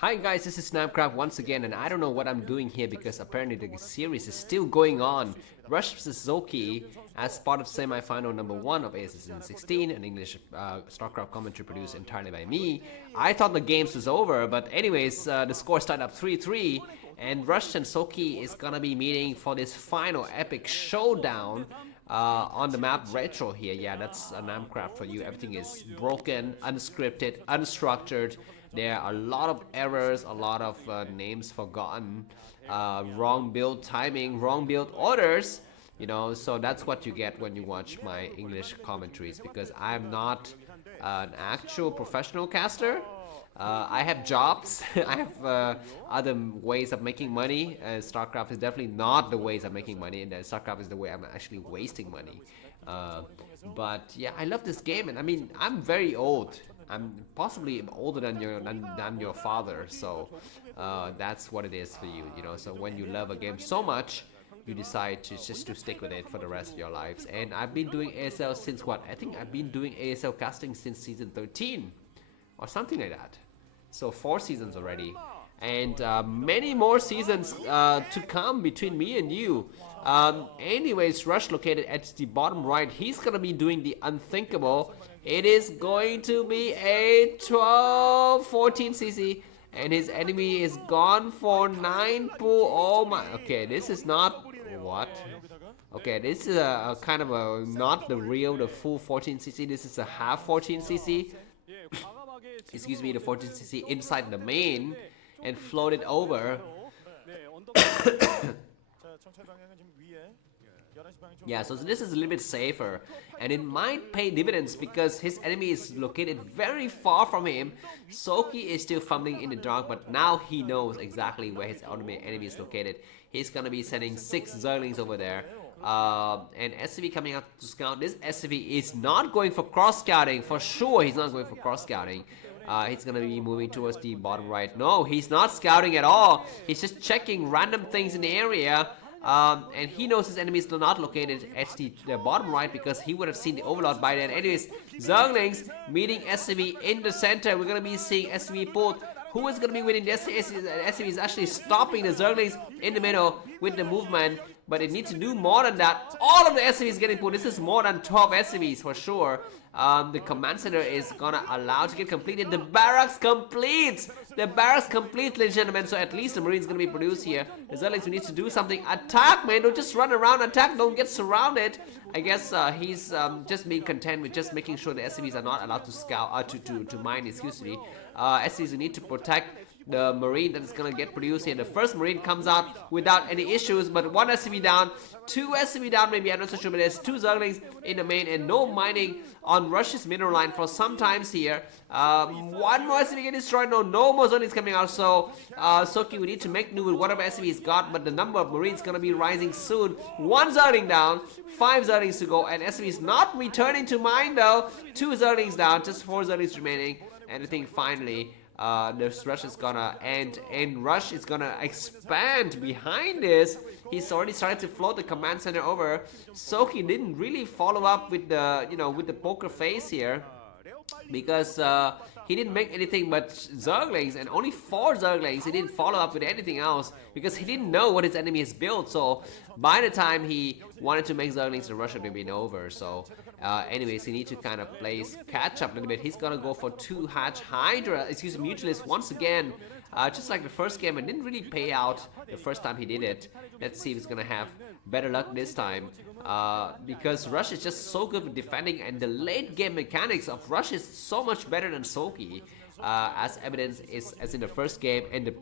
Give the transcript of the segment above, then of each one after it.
Hi guys, this is Starcraft once again, and I don't know what I'm doing here because apparently the series is still going on. Rush vs Soulkey as part of semi-final number 1 of ASL S16, an English Starcraft commentary produced entirely by me. I thought the games was over, but anyways, the score started up 3-3, and Rush and Soulkey is gonna be meeting for this final epic showdown on the map Retro here. Yeah, that's a Namcraft for you. Everything is broken, unscripted, unstructured. There are a lot of errors, a lot of names forgotten, wrong build timing, wrong build orders. You know, so that's what you get when you watch my English commentaries, because I'm not an actual professional caster. I have jobs. I have other ways of making money. Starcraft is definitely not the ways of making money, and Starcraft is the way I'm actually wasting money. But yeah, I love this game, and I mean, I'm very old. I'm possibly older than your father, so that's what it is for you, you know. So when you love a game so much, you decide to just to stick with it for the rest of your lives. And I've been doing ASL since what? I think I've been doing ASL casting since season 13 or something like that. So 4 seasons already, and many more seasons to come between me and you. Anyways, Rush located at the bottom right. He's gonna be doing the unthinkable. It is going to be a 12-14 CC, and his enemy is gone for 9 pool. Oh my, okay, this is not, what? Okay, this is a kind of a, not the full 14 CC, this is a half 14 CC. Excuse me, the 14 CC inside the main and floated over. Yeah, so this is a little bit safer, and it might pay dividends because his enemy is located very far from him. Soulkey is still fumbling in the dark, but now he knows exactly where his enemy is located. He's gonna be sending 6 Zerglings over there. And SCV coming out to scout. This SCV is not going for cross scouting, for sure. He's not going for cross scouting. He's gonna be moving towards the bottom right. No, he's not scouting at all. He's just checking random things in the area. And he knows his enemies are not located at the bottom right because he would have seen the overlord by then. Anyways, Zerglings meeting SCV in the center. We're gonna be seeing SCV pulled. Who is going to be winning this? SCV is actually stopping the Zerglings in the middle with the movement, but it needs to do more than that. All of the SCVs getting pulled. This is more than 12 SCVs for sure. The command center is gonna allow to get completed. The barracks completes. The barracks complete, ladies and gentlemen. So at least the Marine's gonna be produced here. The Zerglings need to do something. Attack, man! Don't just run around. Attack. Don't get surrounded. I guess he's just being content with just making sure the SCVs are not allowed to scout, to mine. Excuse me. SCVs need to protect the Marine that is gonna get produced here. The first Marine comes out without any issues, but 1 SCV down, 2 SCV down, maybe, I'm not so sure, but there's 2 Zerglings in the main and no mining on Rush's mineral line for some times here. 1 more SCV get destroyed, no more Zerglings coming out, so Soulkey, we need to make do with whatever SCV he's got, but the number of Marines gonna be rising soon. 1 Zergling down, 5 Zerglings to go, and SCV is not returning to mine though. 2 Zerglings down, just 4 Zerglings remaining, and I think finally this Rush is gonna end, and Rush is gonna expand behind this. He's already started to float the command center over. Soulkey didn't really follow up with the, you know, with the poker face here, because he didn't make anything but Zerglings, and only 4 Zerglings. He didn't follow up with anything else because he didn't know what his enemy has built. So by the time he wanted to make Zerglings, the rush had been over. So anyways, he needs to kind of catch up a little bit. He's gonna go for 2 Hatch Hydra, excuse me, Mutualist once again. Just like the first game, it didn't really pay out the first time he did it. Let's see if he's gonna have better luck this time, because Rush is just so good with defending, and the late game mechanics of Rush is so much better than Soulkey, as evidence is as in the first game and the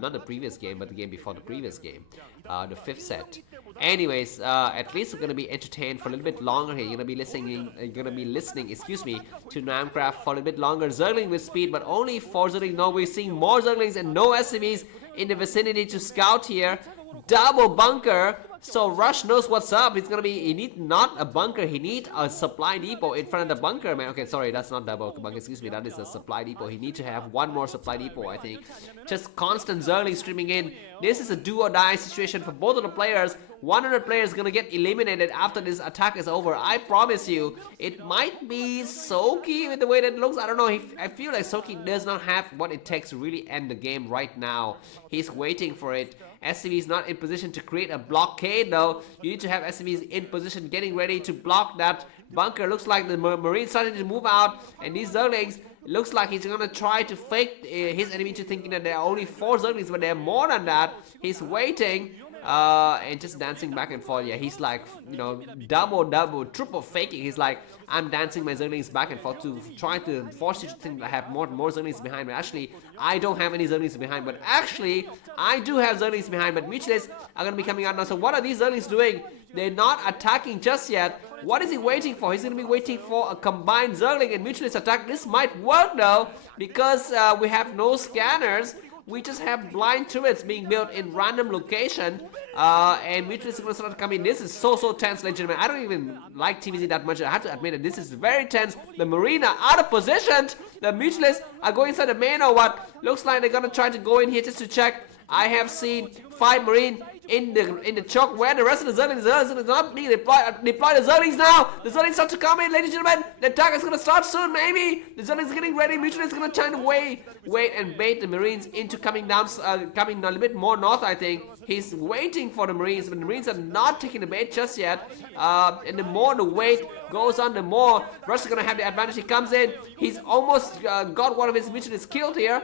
not the previous game, but the game before the previous game, the 5th set. Anyways, at least we're gonna be entertained for a little bit longer here. You're gonna be listening, excuse me, to Namcraft for a little bit longer. Zergling with speed, but only 4 Zerglings. No, we're seeing more Zerglings and no SCVs in the vicinity to scout here. Double bunker. So Rush knows what's up. It's gonna be, he need not a bunker, he need a supply depot in front of the bunker, man. Okay, sorry, that's not double bunker, excuse me, that is a supply depot. He need to have 1 more supply depot, I think. Just constant Zergling streaming in. This is a do or die situation for both of the players. One of the players is gonna get eliminated after this attack is over. I promise you, it might be Soulkey with the way that it looks. I don't know. I feel like Soulkey does not have what it takes to really end the game right now. He's waiting for it. SCV is not in position to create a blockade though. You need to have SCVs in position, getting ready to block that bunker. Looks like the Marines starting to move out, and these Zerglings, looks like he's gonna try to fake his enemy into thinking that there are only 4 Zerglings, but there are more than that. He's waiting and just dancing back and forth. Yeah, he's like, you know, double, triple faking. He's like, I'm dancing my Zerglings back and forth to try to force you to think that I have more Zerglings behind. But actually, I don't have any Zerglings behind. But actually, I do have Zerglings behind. But Mutualists are gonna be coming out now. So what are these Zerglings doing? They're not attacking just yet. What is he waiting for? He's going to be waiting for a combined Zergling and Mutualist attack. This might work though, because we have no scanners. We just have blind turrets being built in random location, and Mutualist is going to start coming. This is so tense, legitimate. I don't even like TvZ that much. I have to admit that this is very tense. The Marine are out of position. The Mutualists are going inside the main or what? Looks like they're going to try to go in here just to check. I have seen 5 Marine in the choke where the rest of the Zerglings is not being deployed. Deploy the Zerglings now. The Zerglings start to come in, ladies and gentlemen. The attack is going to start soon, maybe. The Zerglings is getting ready. Mutualist is going to try to wait and bait the Marines into coming down, coming a little bit more north, I think. He's waiting for the Marines, but the Marines are not taking the bait just yet. And the more the wait goes on, the more Rush is going to have the advantage. He comes in. He's almost got one of his Mutualists killed here.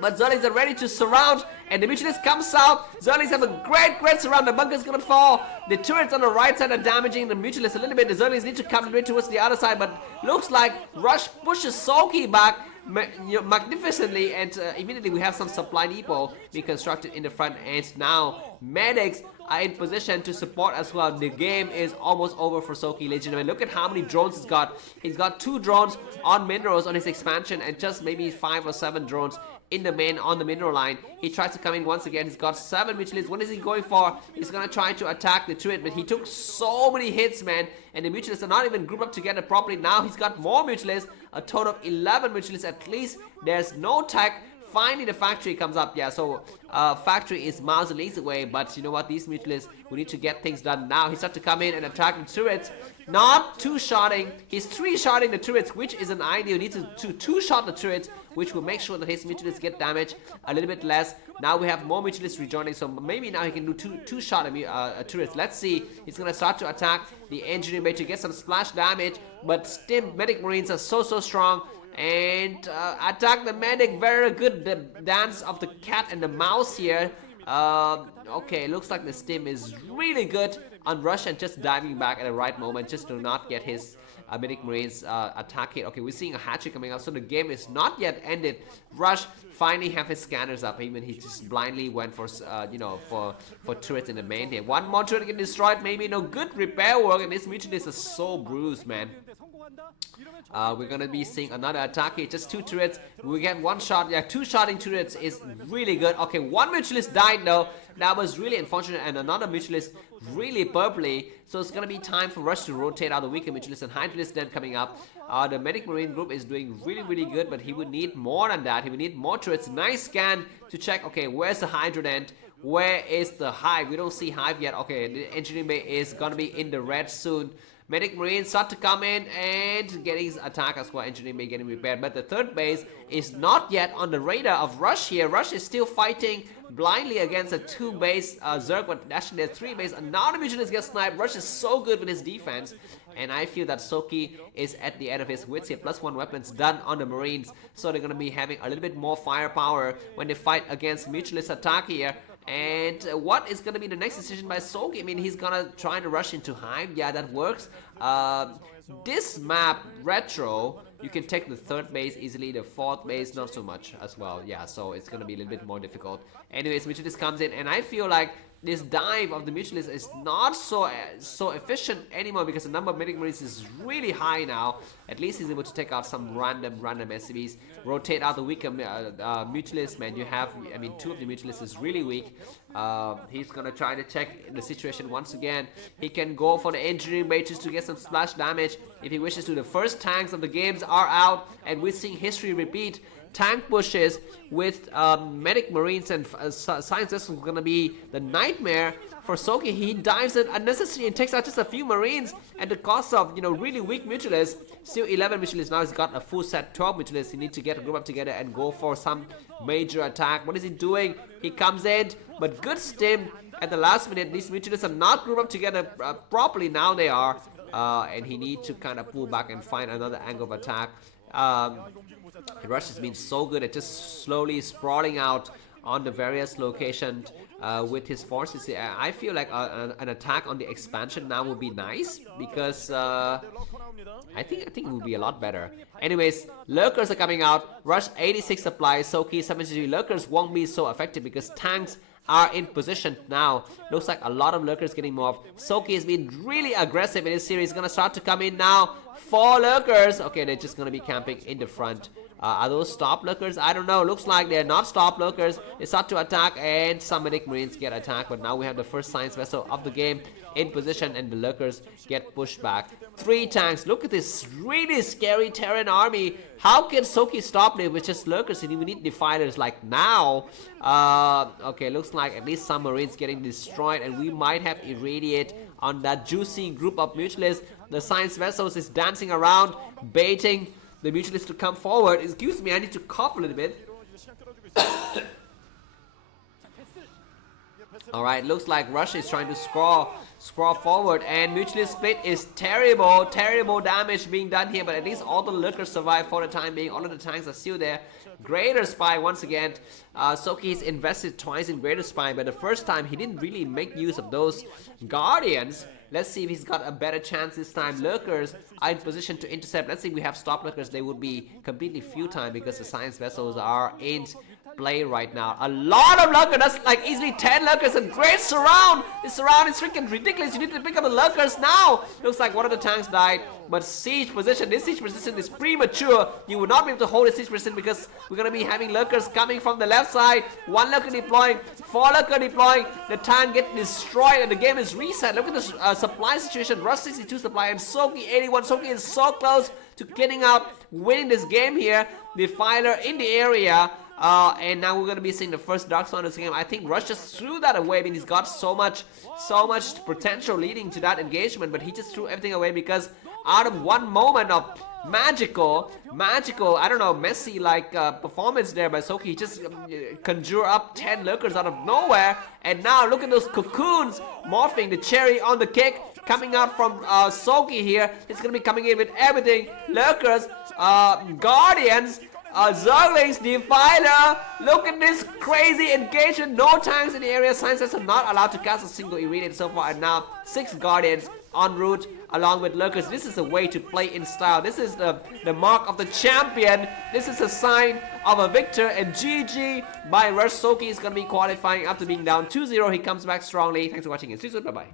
But Zerglings are ready to surround, and the Mutualists come south. Zerglings have a great surround. The bunker's gonna fall. The turrets on the right side are damaging the Mutualists a little bit. The Zerglings need to come a bit towards the other side, but looks like Rush pushes Soulkey back magnificently, and immediately we have some supply depot being constructed in the front, and now medics are in position to support as well. The game is almost over for Soulkey, ladies and gentlemen. Look at how many drones he's got. He's got 2 drones on minerals on his expansion, and just maybe 5 or 7 drones in the main on the mineral line. He tries to come in once again. He's got 7 Mutualists. What is he going for? He's gonna try to attack the turret, but he took so many hits, man, and the Mutualists are not even grouped up together properly. Now he's got more Mutualists, a total of 11 Mutualists at least. There's no tech. Finally, the factory comes up. Yeah, so factory is miles and leagues away, but you know what? These Mutualists, we need to get things done now. He starts to come in and attack the turrets. Not 2-shotting. He's 3-shotting the turrets, which is an idea. He needs to 2-shot the turrets, which will make sure that his Mutualists get damaged a little bit less. Now we have more Mutualists rejoining, so maybe now he can do 2-shot turrets. Let's see. He's going to start to attack the engineering bay to get some splash damage, but Stim Medic Marines are so strong. And attack the medic. Very good. The dance of the cat and the mouse here. Okay, looks like the Stim is really good on Rush and just diving back at the right moment just to not get his medic Marines attack hit. Okay, we're seeing a hatchery coming up, so the game is not yet ended. Rush finally have his scanners up. Even he just blindly went for you know, for turrets in the main here. One more turret get destroyed. Maybe no good repair work, and this Mutualist is so bruised, man. We're gonna be seeing another attack here. Just 2 turrets. We get 1 shot. Yeah, 2-shotting turrets is really good. Okay, 1 Mutualist died though. That was really unfortunate, and another Mutualist really purpley. So it's gonna be time for Rush to rotate out the weaker Mutualist, and Hydralist then coming up. The Medic Marine group is doing really good, but he would need more than that. He would need more turrets. Nice scan to check. Okay, where's the Hydra Dent? Where is the Hive? We don't see Hive yet. Okay, the engineering bay is gonna be in the red soon. Medic Marines start to come in and getting his attack as well. Engineering bay getting repaired, but the third base is not yet on the radar of Rush here. Rush is still fighting blindly against a 2-base Zerg, but actually there's 3 base. Another Mutualist gets sniped. Rush is so good with his defense, and I feel that Soulkey is at the end of his wits here. +1 weapons done on the Marines, so they're gonna be having a little bit more firepower when they fight against Mutualist attack here. And what is going to be the next decision by Soulkey? I mean, he's going to try to rush into Hive. Yeah, that works. This map, Retro, you can take the 3rd base easily. The 4th base, not so much as well. Yeah, so it's going to be a little bit more difficult. Anyways, Mutualist comes in, and I feel like this dive of the Mutualist is not so efficient anymore because the number of Medic Marines is really high now. At least he's able to take out some random SCVs, rotate out the weaker Mutualist. Man, you have, I mean, 2 of the Mutualists is really weak. He's gonna try to check the situation once again. He can go for the engineering bay just to get some splash damage if he wishes to. The first tanks of the games are out, and we're seeing history repeat. tank pushes with medic marines and science vessels is gonna be the nightmare for Soulkey. He dives in unnecessarily and takes out just a few marines at the cost of, you know, really weak mutualists. Still 11 mutualists. Now he's got a full set 12 mutualists. He needs to get a group up together and go for some major attack. What is he doing? He comes in, but good stim at the last minute. These mutualists are not grouped up together properly. Now they are, and he needs to kind of pull back and find another angle of attack. Rush has been so good at just slowly sprawling out on the various locations with his forces. I feel like an attack on the expansion now would be nice, because I think it would be a lot better. Anyways, lurkers are coming out. Rush 86 supplies, Soulkey 73. Lurkers won't be so effective because tanks are in position now. Looks like a lot of lurkers getting morphed. Soulkey has been really aggressive in this series. Gonna start to come in now. 4 lurkers. Okay, they're just gonna be camping in the front. Are those stop lurkers? I don't know. Looks like they're not stop lurkers. They start to attack, and some medic marines get attacked. But now we have the first science vessel of the game in position, and the lurkers get pushed back. 3 tanks. Look at this really scary Terran army. How can Soulkey stop it with just lurkers? And we need defilers like now. Okay, looks like at least some marines getting destroyed, and we might have irradiate on that juicy group of mutualists. The science vessels is dancing around, baiting the mutualists to come forward. Excuse me, I need to cough a little bit. Alright, looks like Russia is trying to scroll forward, and mutualist split is terrible damage being done here, but at least all the lurkers survive for the time being. All of the tanks are still there. Greater Spy once again. Soulkey's invested twice in Greater Spy, but the first time he didn't really make use of those Guardians. Let's see if he's got a better chance this time. Lurkers are in position to intercept. Let's see if we have stop lurkers. They would be completely futile because the science vessels are in play right now. A lot of lurkers. That's like easily 10 lurkers. A great surround. This surround is freaking ridiculous. You need to pick up the lurkers now. Looks like one of the tanks died. But siege position. This siege position is premature. You will not be able to hold a siege position because we're going to be having lurkers coming from the left side. 1 lurker deploying. 4 lurker deploying. The tank gets destroyed and the game is reset. Look at this supply situation. Rush 62 supply and Soulkey 81. Soulkey is so close to cleaning up, winning this game here. Defiler in the area. And now we're going to be seeing the first Dark Star in this game. I think Rush just threw that away. I mean, he's got so much potential leading to that engagement, but he just threw everything away because out of one moment of magical, I don't know, messy like performance there by Soulkey, he just conjure up 10 lurkers out of nowhere. And now look at those cocoons morphing, the cherry on the cake coming out from Soulkey here. It's going to be coming in with everything. Lurkers, Guardians, Zerglings, Defiler. Look at this crazy engagement. No tanks in the area. Scientists are not allowed to cast a single irradiate so far, and now 6 Guardians en route along with lurkers. This is the way to play in style. This is the mark of the champion. This is a sign of a victor, and GG by Rush. Soulkey is going to be qualifying after being down 2-0. He comes back strongly. Thanks for watching and see you soon. Bye bye.